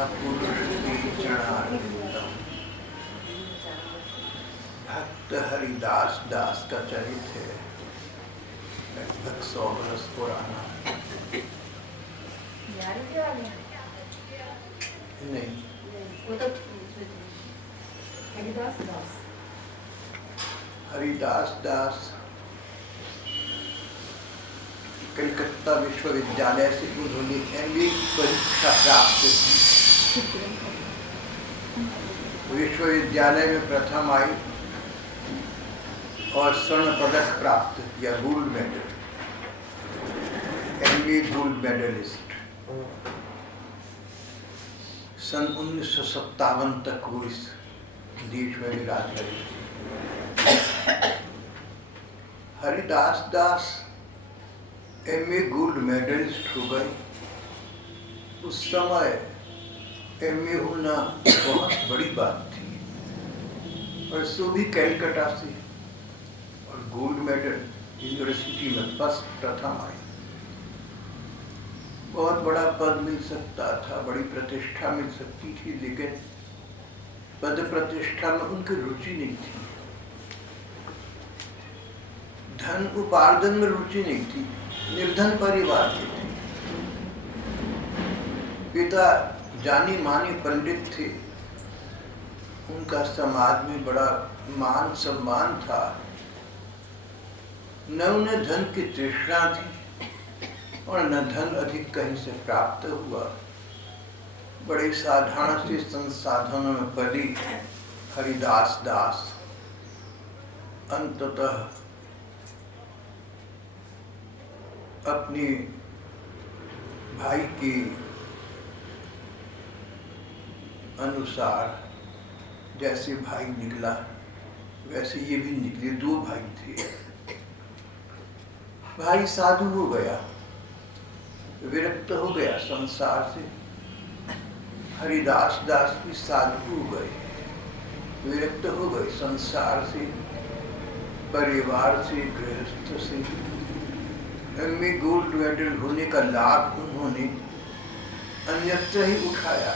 महापुरुष की चरणारविंदम। भक्त हरिदास दास का चरित्र है, लगभग 100 बरस पुराना। नहीं, हरिदास दास कलकत्ता विश्वविद्यालय से उन्होंने MA परीक्षा प्राप्त की। विश्वविद्यालय में प्रथम आई और स्वर्ण पदक प्राप्त किया, gold medal, MA gold medallist. सन 1957 तक वो इस देश में विराज रही थी। Haridas Das MA gold medallist हो गए। उस समय MA होना बहुत बड़ी बात थी, और सो भी कैलकाटा से, और गोल्ड मेडल यूनिवर्सिटी में फर्स्ट प्रथम आई। बहुत बड़ा पद मिल सकता था, बड़ी प्रतिष्ठा मिल सकती थी, लेकिन पद प्रतिष्ठा में उनकी रुचि नहीं थी। धन उपार्जन में रुचि नहीं थी, निर्धन परिवार के थे। पिता जानी मानी पंडित थे, उनका समाज में बड़ा मान सम्मान था। न उन्हें धन की तृष्णा थी और न धन अधिक कहीं से प्राप्त हुआ। बड़े साधारण से संसाधनों में पली हरिदास दास अंततः अपने भाई के अनुसार, जैसे भाई निकला वैसे ये भी निकले। 2 भाई थे। भाई साधु हो गया, विरक्त हो गया संसार से। हरिदास दास भी साधु हो गए, विरक्त हो गए संसार से, परिवार से, गृहस्थ से। MA गोल्ड मेडल होने का लाभ उन्होंने अन्यत्र ही उठाया।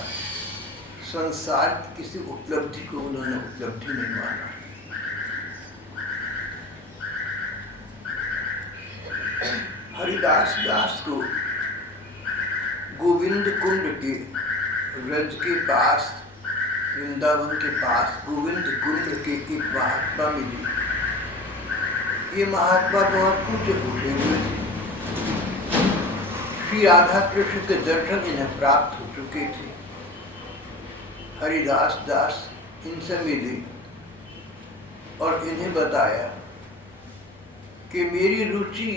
संसार की किसी उपलब्धि को उन्होंने उपलब्धि नहीं माना। हरिदास दास को गोविंद कुंड के व्रज के पास, वृंदावन के पास गोविंद कुंड के एक महात्मा मिली। ये महात्मा बहुत ऊंचे उठे हुए थे। श्री राधा कृष्ण के दर्शन इन्हें प्राप्त हो चुके थे। हरिदास दास इनसे मिले और इन्हें बताया कि मेरी रुचि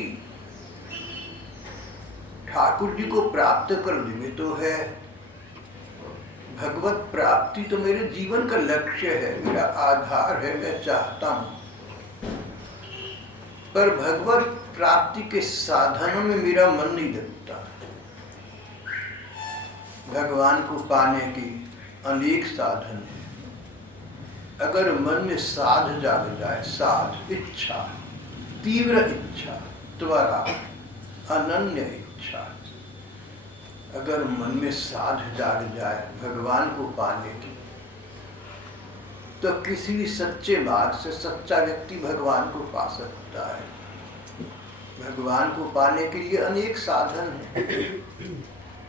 ठाकुर जी को प्राप्त करने में तो है, भगवत प्राप्ति तो मेरे जीवन का लक्ष्य है, मेरा आधार है, मैं चाहता हूं। पर भगवत प्राप्ति के साधनों में मेरा मन नहीं लगता। भगवान को पाने की अनेक साधन है। अगर मन में साध जाग जाए, साध इच्छा, तीव्र इच्छा, त्वरा, अनन्य इच्छा, अगर मन में साध जाग जाए भगवान को पाने की, तो किसी भी सच्चे मार्ग से सच्चा व्यक्ति भगवान को पा सकता है। भगवान को पाने के लिए अनेक साधन हैं।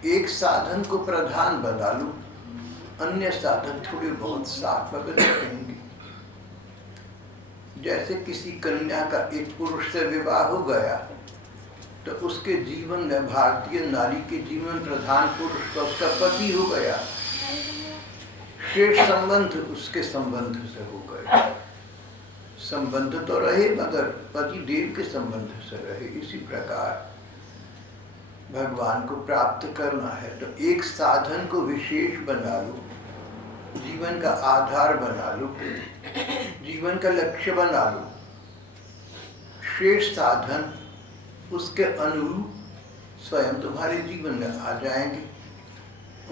एक साधन को प्रधान बना लो, अन्य साधन थोड़े बहुत साथ बगल रहेंगे। जैसे किसी कन्या का एक पुरुष से विवाह हो गया, तो उसके जीवन में, भारतीय नारी के जीवन प्रधान पुरुष तो उसका पति हो गया। शेष संबंध उसके संबंध से हो गए। संबंध तो रहे मगर पति देव के संबंध से रहे। इसी प्रकार भगवान को प्राप्त करना है तो एक साधन को विशेष बना लो, जीवन का आधार बना लो, जीवन का लक्ष्य बना लो। शेष साधन उसके अनुरूप स्वयं तुम्हारे जीवन में आ जाएंगे,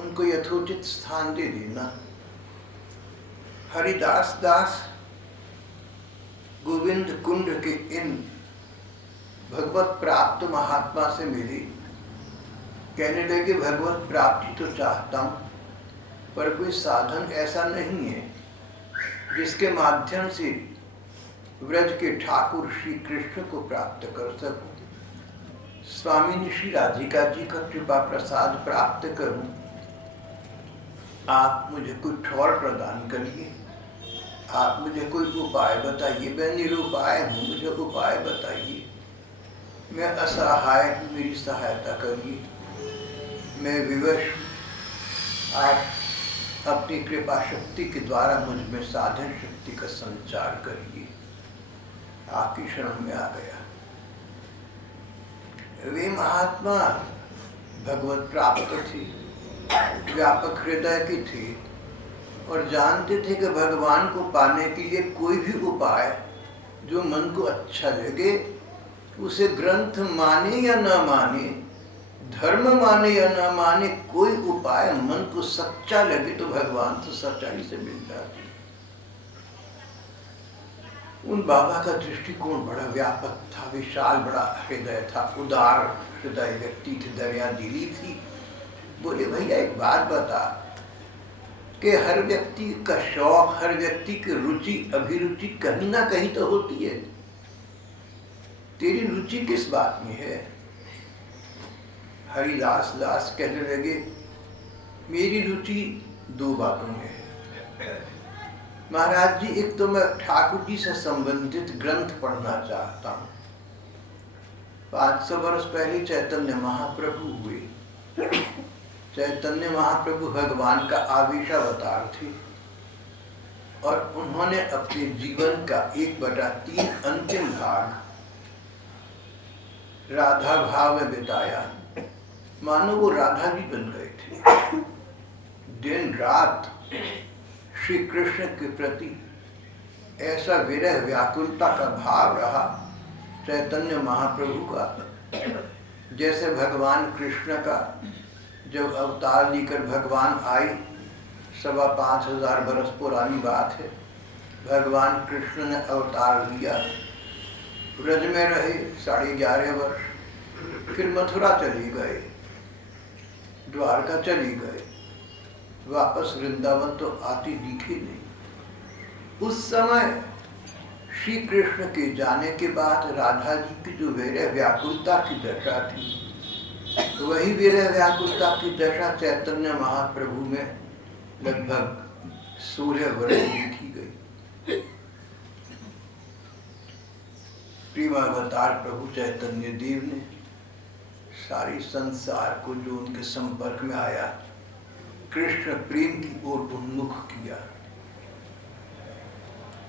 उनको यथोचित स्थान दे देना। हरिदास दास गोविंद कुंड के इन भगवत प्राप्त महात्मा से मिली। कहने लगे भगवत प्राप्ति तो चाहता हूँ, पर कोई साधन ऐसा नहीं है जिसके माध्यम से व्रज के ठाकुर श्री कृष्ण को प्राप्त कर सकूं। स्वामी श्री राधिका जी का कृपा प्रसाद प्राप्त करूं। आप मुझे कोई ठौर प्रदान करिए, आप मुझे कोई उपाय बताइए। मैं निरुपाय हूँ, मुझे उपाय बताइए। मैं असहाय हूँ, मेरी सहायता करिए। मैं विवश, आप अपनी कृपा शक्ति के द्वारा मुझ में साधन शक्ति का संचार करिए। आपकी शरण में आ गया। वे महात्मा भगवत प्राप्त थे, व्यापक हृदय की थे और जानते थे कि भगवान को पाने के लिए कोई भी उपाय जो मन को अच्छा लगे, उसे ग्रंथ माने या न माने, धर्म माने या न माने, कोई उपाय मन को सच्चा लगे तो भगवान तो सच्चाई से मिल जाते। उन बाबा का दृष्टिकोण बड़ा व्यापक था, विशाल बड़ा हृदय था, उदार हृदय व्यक्ति थे, दरिया दिली थी। बोले भैया एक बात बता कि हर व्यक्ति का शौक, हर व्यक्ति की रुचि अभिरुचि कहीं ना कहीं तो होती है। तेरी रुचि किस बात में है? हरिदास दास कहने लगे मेरी रुचि दो बातों में है महाराज जी। एक तो मैं ठाकुर जी से संबंधित ग्रंथ पढ़ना चाहता हूँ। 500 वर्ष पहले चैतन्य महाप्रभु हुए। चैतन्य महाप्रभु भगवान का आवेशावतार थे और उन्होंने अपने जीवन का 1/3 अंतिम भाग राधा भाव में बिताया। मानो वो राधा जी बन गए थे। दिन रात श्री कृष्ण के प्रति ऐसा विरह व्याकुलता का भाव रहा चैतन्य महाप्रभु का, जैसे भगवान कृष्ण का जब अवतार लेकर भगवान आए, 5,500 बरस पुरानी बात है। भगवान कृष्ण ने अवतार लिया, ब्रज में रहे 11.5 वर्ष, फिर मथुरा चले गए, द्वारका चले गए, वापस वृंदावन तो आती दिखे नहीं। उस समय श्री कृष्ण के जाने के बाद राधा जी की जो विरह व्याकुलता की दशा थी, वही विरह व्याकुलता की दशा चैतन्य महाप्रभु में लगभग 16 वर्ष देखी गई। प्रेमावतार प्रभु चैतन्य देव ने सारे संसार को जो उनके संपर्क में आया, कृष्ण प्रेम की ओर उन्मुख किया।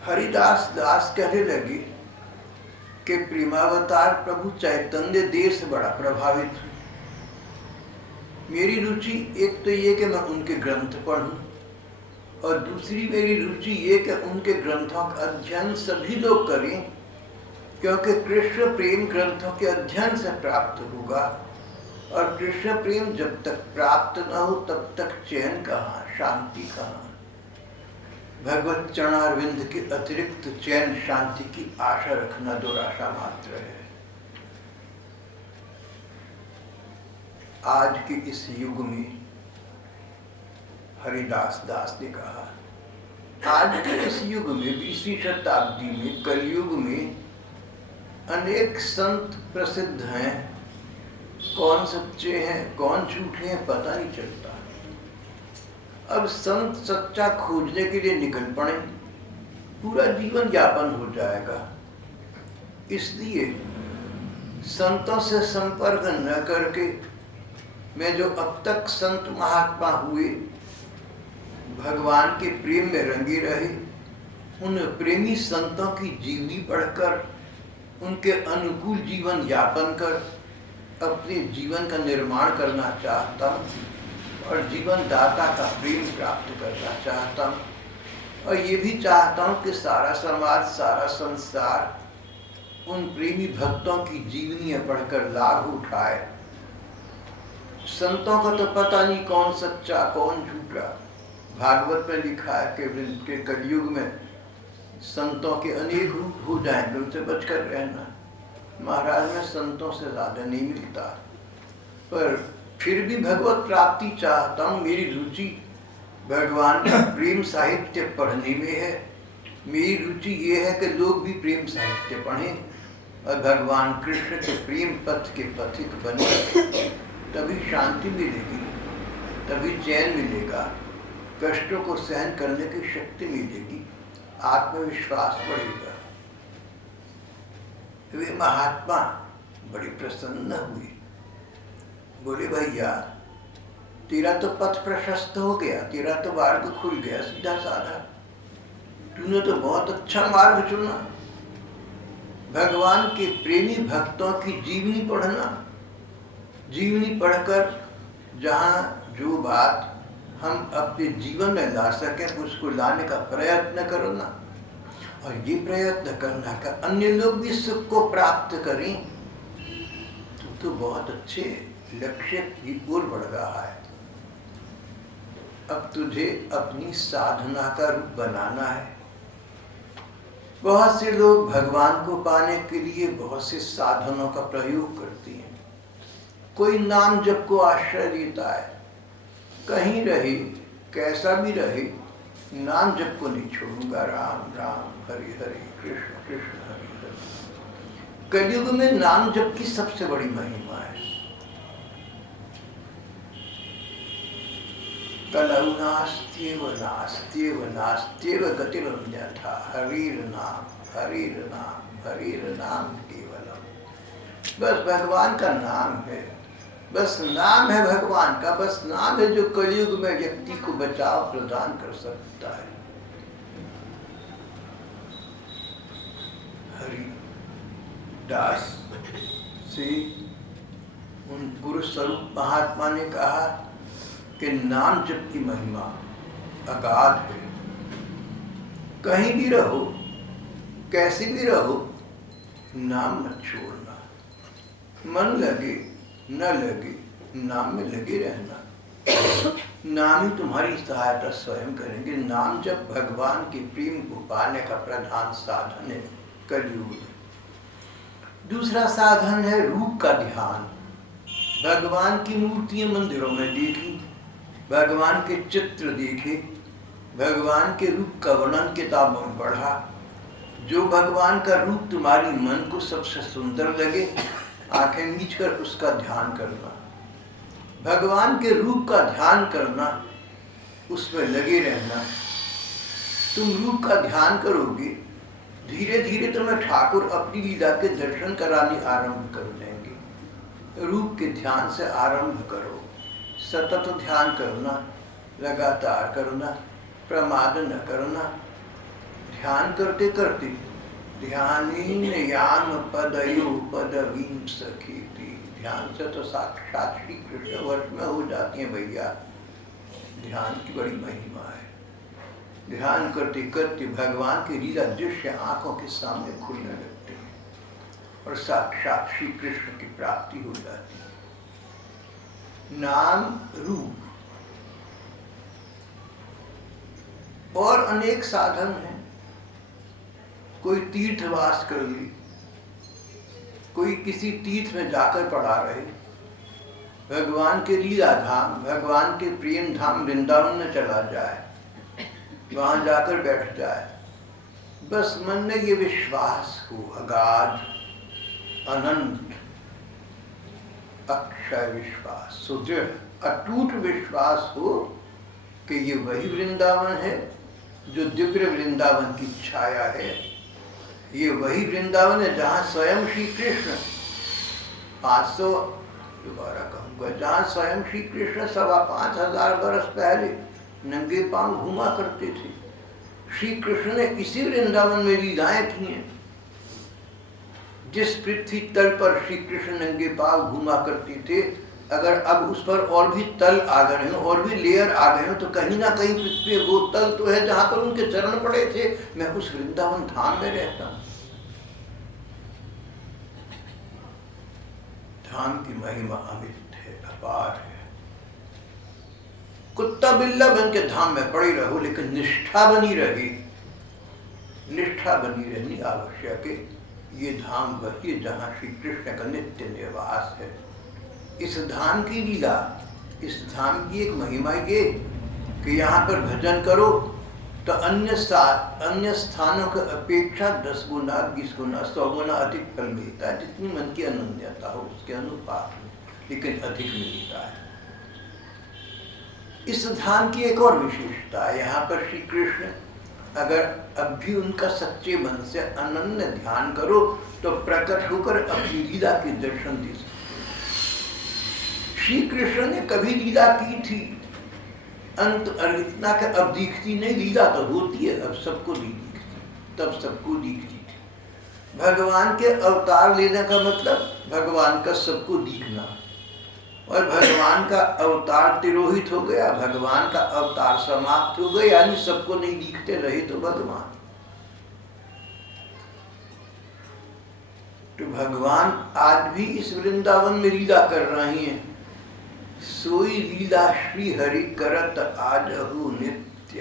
हरिदास दास कहने लगे कि प्रेमावतार प्रभु चैतन्य देव से बड़ा प्रभावित हूँ। मेरी रुचि एक तो ये कि मैं उनके ग्रंथ पढ़ूं और दूसरी मेरी रुचि ये कि उनके ग्रंथों का अध्ययन सभी लोग करें, क्योंकि कृष्ण प्रेम ग्रंथों के अध्ययन से प्राप्त होगा और कृष्ण प्रेम जब तक प्राप्त न हो तब तक चैन कहाँ, शांति कहाँ। भगवत चरणारविंद के अतिरिक्त चैन शांति की आशा रखना दुराशा मात्र है। आज के इस युग में हरिदास दास ने कहा, आज के इस युग में 20वीं शताब्दी में कलयुग में अनेक संत प्रसिद्ध हैं, कौन सच्चे हैं कौन झूठे हैं पता नहीं चलता। अब संत सच्चा खोजने के लिए निकल पड़े, पूरा जीवन यापन हो जाएगा। इसलिए संतों से संपर्क न करके मैं जो अब तक संत महात्मा हुए, भगवान के प्रेम में रंगे रहे, उन प्रेमी संतों की जीवनी पढ़कर उनके अनुकूल जीवन यापन कर अपने जीवन का निर्माण करना चाहता हूँ और जीवन दाता का प्रेम प्राप्त करना चाहता हूँ। और ये भी चाहता हूँ कि सारा समाज, सारा संसार उन प्रेमी भक्तों की जीवनियाँ पढ़कर लाभ उठाए। संतों का तो पता नहीं कौन सच्चा कौन झूठा। भागवत में लिखा है कि कलयुग में संतों के अनेक रूप हो जाएंगे, उनसे बचकर रहना। महाराज में संतों से ज़्यादा नहीं मिलता, पर फिर भी भगवत प्राप्ति चाहता हूँ। मेरी रुचि भगवान का प्रेम साहित्य पढ़ने में है। मेरी रुचि ये है कि लोग भी प्रेम साहित्य पढ़ें और भगवान कृष्ण के प्रेम पथ के पथिक बने, तभी शांति मिलेगी, तभी चैन मिलेगा, कष्टों को सहन करने की शक्ति मिलेगी, आत्मविश्वास बढ़ेगा। वे महात्मा बड़ी प्रसन्न हुई, बोले भैया तेरा तो पथ प्रशस्त हो गया, तेरा तो मार्ग खुल गया सीधा साधा, तूने तो बहुत अच्छा मार्ग चुना। भगवान के प्रेमी भक्तों की जीवनी पढ़ना, जीवनी पढ़कर जहाँ जो बात हम अपने जीवन में ला सकें उसको लाने का प्रयत्न करना, और ये प्रयत्न करना कि अन्य लोग भी सुख को प्राप्त करें। तो बहुत अच्छे लक्ष्य की ओर बढ़ रहा है। अब तुझे अपनी साधना का रूप बनाना है। बहुत से लोग भगवान को पाने के लिए बहुत से साधनों का प्रयोग करते हैं। कोई नाम जप को आश्रय देता है, कहीं रहे कैसा भी रहे, नाम जप को नहीं छोड़ूंगा, राम राम हरि हरि कृष्ण कृष्ण हरि हरि। कलयुग में नाम जप की सबसे बड़ी महिमा है। कलौ नास्त्येव नास्त्येव नास्त्येव गतिरन्यथा हरिर नाम हरिर नाम केवलम। बस भगवान का नाम है, बस नाम है भगवान का, बस नाम है जो कलयुग में व्यक्ति को बचाव प्रदान कर सकता है। हरिदास से उन गुरु स्वरूप महात्मा ने कहा कि नाम जप की महिमा अगाध है। कहीं भी रहो, कैसे भी रहो, नाम मत छोड़ना। मन लगे न लगे, नाम में लगे रहना। नाम ही तुम्हारी सहायता स्वयं करेंगे। नाम जप भगवान के प्रेम को पाने का प्रधान साधन है कलयुग में। दूसरा साधन है रूप का ध्यान। भगवान की मूर्तियां मंदिरों में देखी, भगवान के चित्र देखे, भगवान के रूप का वर्णन किताबों में पढ़ा। जो भगवान का रूप तुम्हारी मन को सबसे सुंदर लगे, आंखें मीच कर उसका ध्यान करना। भगवान के रूप का ध्यान करना, उसमें लगे रहना। तुम रूप का ध्यान करोगे, धीरे धीरे तुम्हें ठाकुर अपनी लीला के दर्शन कराने आरंभ कर देंगे। रूप के ध्यान से आरंभ करो, सतत ध्यान करना, लगातार करना, प्रमाद न करना। ध्यान करते करते ध्यानीन याम पदयो पदवीं सखीति। ध्यान से तो साक्षात श्री कृष्ण वश में हो जाती हैं भैया। ध्यान की बड़ी महिमा है। ध्यान करते करते भगवान के लीला दृश्य आंखों के सामने खुलने लगते हैं और साक्षात श्री कृष्ण की प्राप्ति हो जाती है। नाम रूप और अनेक साधन हैं। कोई तीर्थवास कर ली, कोई किसी तीर्थ में जाकर पड़ा रहे, भगवान के लीला धाम, भगवान के प्रेम धाम वृंदावन में चला जाए, वहां जाकर बैठ जाए। बस मन में ये विश्वास हो, अगाध अनंत अक्षय विश्वास, सुदृढ़ अटूट विश्वास हो कि ये वही वृंदावन है जो दिव्य वृंदावन की छाया है। ये वही वृंदावन है जहाँ स्वयं श्री कृष्ण 500 दोबारा कहूँगा, जहाँ स्वयं श्री कृष्ण 5,500 बरस पहले नंगे पांव घूमा करते थे। श्री कृष्ण ने इसी वृंदावन में लीलाएं की हैं। जिस पृथ्वी तल पर श्री कृष्ण नंगे पांव घूमा करते थे, अगर अब उस पर और भी तल आ गए हों, और भी लेयर आ गए हों, तो कहीं ना कहीं पृथ्वी वो तल तो है जहां पर उनके चरण पड़े थे। मैं उस वृंदावन धाम में रहता हूं। धाम की महिमा अमित है, अपार है। कुत्ता बिल्ला बन के धाम में पड़ी रहो, लेकिन निष्ठा बनी रही, निष्ठा बनी रहनी आवश्यक है। ये धाम वही है जहाँ श्री कृष्ण का नित्य निवास है। इस धाम की लीला, इस धाम की एक महिमा ये कि यहाँ पर भजन करो तो अन्य स्थानों की अपेक्षा 10 गुना 20 गुना 100 गुना अधिक फल मिलता है, जितनी मन की अनन्यता हो उसके अनुपात में, लेकिन अधिक मिलता है। इस धाम की एक और विशेषता है, यहाँ पर श्री कृष्ण अगर अब भी उनका सच्चे मन से अनन्य ध्यान करो तो प्रकट होकर अपनी लीला के दर्शन दे सकते। श्री कृष्ण ने कभी लीला की थी अंत इतना के अब दिखती नहीं, लीला तो होती है, अब सबको नहीं दिखती, तब सबको दिखती थी। भगवान के अवतार लेने का मतलब भगवान का सबको दिखना, और भगवान का अवतार तिरोहित हो गया, भगवान का अवतार समाप्त हो गया, यानी सबको नहीं दिखते रहे तो भगवान। तो भगवान आज भी इस वृंदावन में लीला कर रहे हैं। सोई लीला श्री हरि करत आजहु नित्य।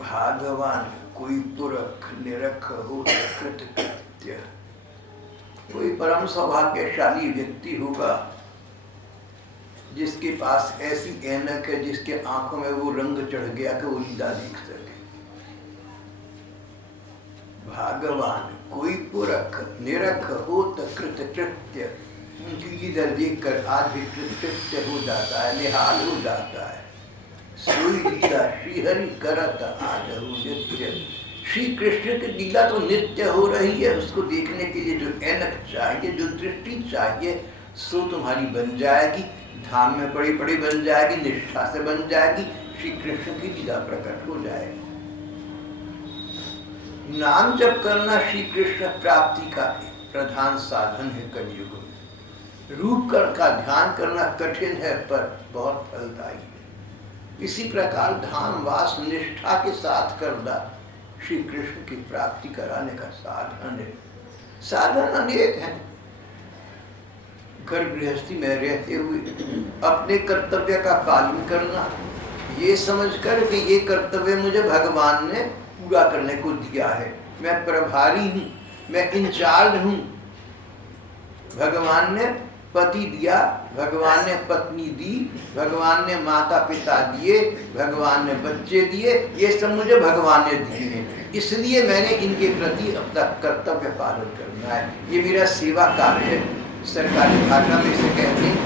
भागवान कोई पुरख निरख हो कृत कृत्य। कोई परम सौभाग्यशाली व्यक्ति होगा जिसके पास ऐसी ऐनक है, जिसके आंखों में वो रंग चढ़ गया कि वो लीला देख सके। भागवान कोई पुरख निरख हो कृत कृत्य। उनकी लीला देख कर आज भी कृत्य हो जाता है, निहाल हो जाता है। सोई लीला श्री हरि करत आजहु नित्य। श्री कृष्ण की लीला तो नित्य हो रही है, उसको देखने के लिए जो ऐनक चाहिए, जो दृष्टि चाहिए, सो तुम्हारी बन जाएगी, धाम में पड़ी पड़ी बन जाएगी, निष्ठा से बन जाएगी, श्री कृष्ण की लीला प्रकट हो जाएगी। नाम जप करना श्री कृष्ण प्राप्ति का प्रधान साधन है कलयुग में। रूप का ध्यान करना कठिन है पर बहुत फलदायी है। इसी प्रकार धाम वास निष्ठा के साथ करना श्री कृष्ण की प्राप्ति कराने का साधन है। साधन अनेक हैं। घर गृहस्थी में रहते हुए अपने कर्तव्य का पालन करना, ये समझकर कि ये कर्तव्य मुझे भगवान ने पूरा करने को दिया है, मैं प्रभारी हूँ, मैं इंचार्ज हूँ। भगवान ने पति दिया, भगवान ने पत्नी दी, भगवान ने माता पिता दिए, भगवान ने बच्चे दिए, ये सब मुझे भगवान ने दिए हैं, इसलिए मैंने इनके प्रति अपना कर्तव्य पालन करना है। ये मेरा सेवा कार्य है। सरकारी भाषा में इसे कहते हैं,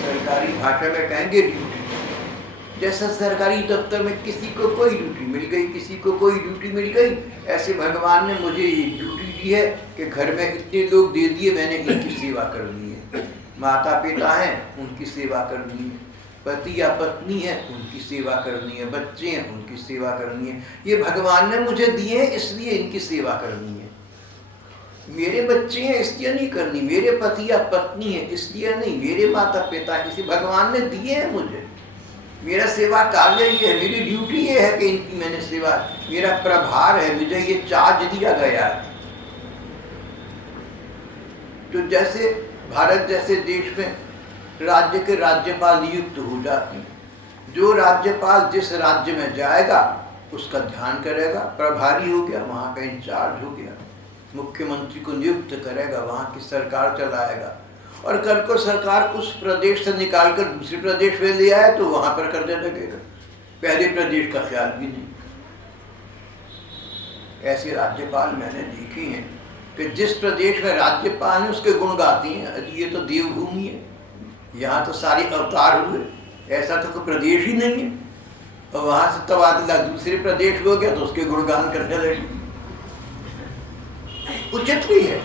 सरकारी भाषा में कहेंगे ड्यूटी। जैसा सरकारी दफ्तर में किसी को कोई ड्यूटी मिल गई, किसी को कोई ड्यूटी मिल गई, ऐसे भगवान ने मुझे ये ड्यूटी दी है कि घर में इतने लोग दे दिए, मैंने इनकी सेवा करनी है। माता पिता हैं, उनकी सेवा करनी है, पति या पत्नी है, उनकी सेवा करनी है, बच्चे हैं, उनकी सेवा करनी है। ये भगवान ने मुझे दिए हैं, इसलिए इनकी सेवा करनी है। मेरे बच्चे हैं इसलिए नहीं करनी, मेरे पति या पत्नी है इसलिए नहीं, मेरे माता पिता इसी भगवान ने दिए हैं मुझे। मेरा सेवा कार्य ये है, मेरी ड्यूटी ये है कि इनकी मैंने सेवा, मेरा प्रभार है, मुझे ये चार्ज दिया गया है। तो जैसे भारत जैसे देश में राज्य के राज्यपाल नियुक्त हो जाती, जो राज्यपाल जिस राज्य में जाएगा उसका ध्यान करेगा, प्रभारी हो गया, वहाँ का इंचार्ज हो गया। मुख्यमंत्री को नियुक्त करेगा, वहाँ की सरकार चलाएगा, और कल को सरकार उस प्रदेश से निकाल कर दूसरे प्रदेश में ले आए तो वहाँ पर करने लगेगा, पहले प्रदेश का ख्याल भी नहीं। ऐसे राज्यपाल मैंने देखे हैं कि जिस प्रदेश में राज्यपाल है उसके गुण गाती हैं, ये तो देवभूमि है, यहाँ तो सारे अवतार हुए, ऐसा तो कोई प्रदेश ही नहीं है। और वहाँ से तबादला दूसरे प्रदेश हो गया तो उसके गुणगान करने लगे। उचित भी है।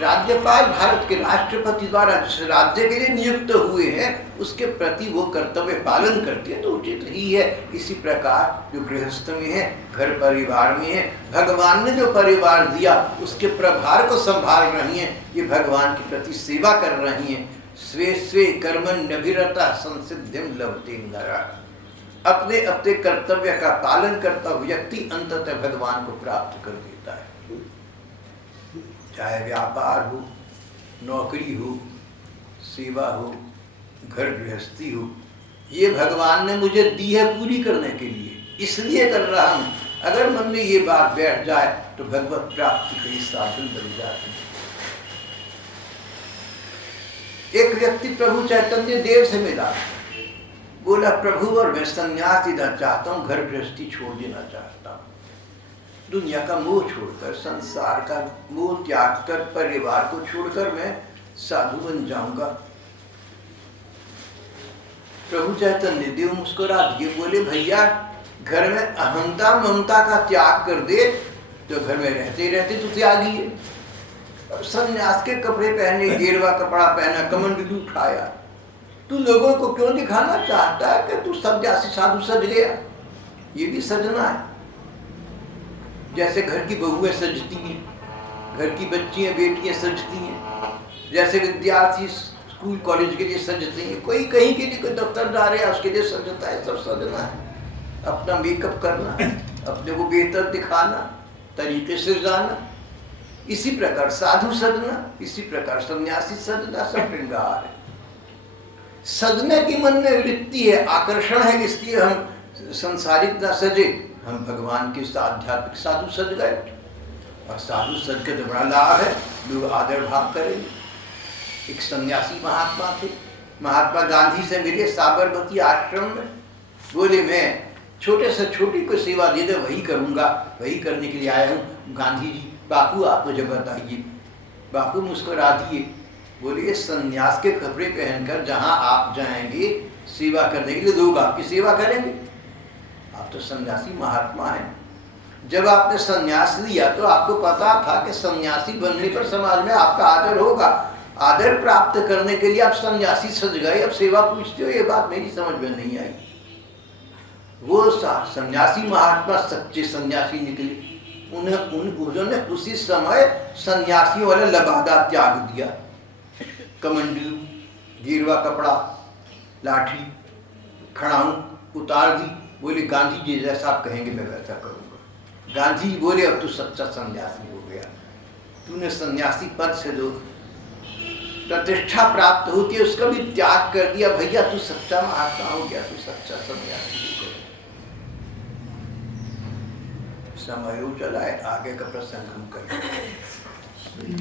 राज्यपाल भारत के राष्ट्रपति द्वारा जिस राज्य के लिए नियुक्त हुए हैं उसके प्रति वो कर्तव्य पालन करते हैं तो उचित ही है। इसी प्रकार जो गृहस्थ में है, घर परिवार में है, भगवान ने जो परिवार दिया उसके प्रभार को संभाल रही हैं, ये भगवान के प्रति सेवा कर रही हैं। स्वे स्वे कर्मण्यभिरता संसिद्धिं लभते नरः। अपने अपने कर्तव्य का पालन करता व्यक्ति अंततः भगवान को प्राप्त कर देता है। चाहे व्यापार हो, नौकरी हो, सेवा हो, घर गृहस्थी हो, ये भगवान ने मुझे दी है पूरी करने के लिए, इसलिए कर रहा हूँ। अगर मन में ये बात बैठ जाए तो भगवत प्राप्ति का साधन बन जाती है। एक व्यक्ति प्रभु चैतन्य देव से मिला, बोला प्रभु और मैं संन्यास लेना चाहता हूँ, घर गृहस्थी छोड़ देना चाहता हूँ, दुनिया का मोह छोड़कर, संसार का मोह त्याग कर, परिवार को छोड़कर मैं साधु बन जाऊंगा। प्रभु चैतन्य देव मुस्कुरा दिए, बोले भैया घर में अहंता ममता का त्याग कर दे तो घर में रहते रहते तो त्यागी है। अब सन्यास के कपड़े पहने, गेरुआ कपड़ा पहना, कमंडलू उठाया, तू लोगों को क्यों दिखाना चाहता है कि तू सन्यासी साधु सज गया? ये भी सजना है। जैसे घर की बहुएं सजती हैं, घर की बच्चियां बेटियां सजती हैं, जैसे विद्यार्थी स्कूल कॉलेज के लिए सजते हैं, कोई कहीं के लिए कोई दफ्तर जा रहे हैं उसके लिए सजता है, सब सजना है। अपना मेकअप करना, अपने को बेहतर दिखाना, तरीके से जाना, इसी प्रकार साधु सजना, इसी प्रकार सन्यासी सजना, सब श्रृंगार है। सजने की मन में वृत्ति है, आकर्षण है, इसलिए हम संसारिक न सजे, हम भगवान के आध्यात्मिक साधु सज गए। और साधु सज के तो बड़ा लाभ है, लोग आदर भाव करेंगे। एक सन्यासी महात्मा थे, महात्मा गांधी से मिले साबरमती आश्रम में, बोले मैं छोटे से छोटी को सेवा दे दे वही करूँगा, वही करने के लिए आया हूँ। गांधी जी, बापू आप मुझे बताइए। बापू मुस्कुरा दिए, बोले ये सन्यास के कपड़े पहनकर जहाँ आप जाएंगे सेवा करने के लिए, लोग आपकी सेवा करेंगे। आप तो सन्यासी महात्मा हैं। जब आपने सन्यास लिया तो आपको पता था कि सन्यासी बनने पर समाज में आपका आदर होगा। आदर प्राप्त करने के लिए आप सन्यासी सज गए, अब सेवा पूछते हो, ये बात मेरी समझ में नहीं आई। वो सन्यासी महात्मा सच्चे सन्यासी निकले। उन्होंने उसी समय सन्यासियों वाला लबादा त्याग दिया, कमंडलू, गेरुआ कपड़ा, लाठी, खड़ाऊं उतार दी। बोले गांधी जी जैसा आप कहेंगे मैं वैसा करूँगा। गांधी जी बोले अब तू सच्चा सन्यासी हो गया, तूने सन्यासी पद से जो प्रतिष्ठा प्राप्त होती है उसका भी त्याग कर दिया। भैया तू सच्चा महात्मा हो गया, तू सच्चा सन्यासी हो गया। समय चला है, आगे का प्रसंग हम करेंगे।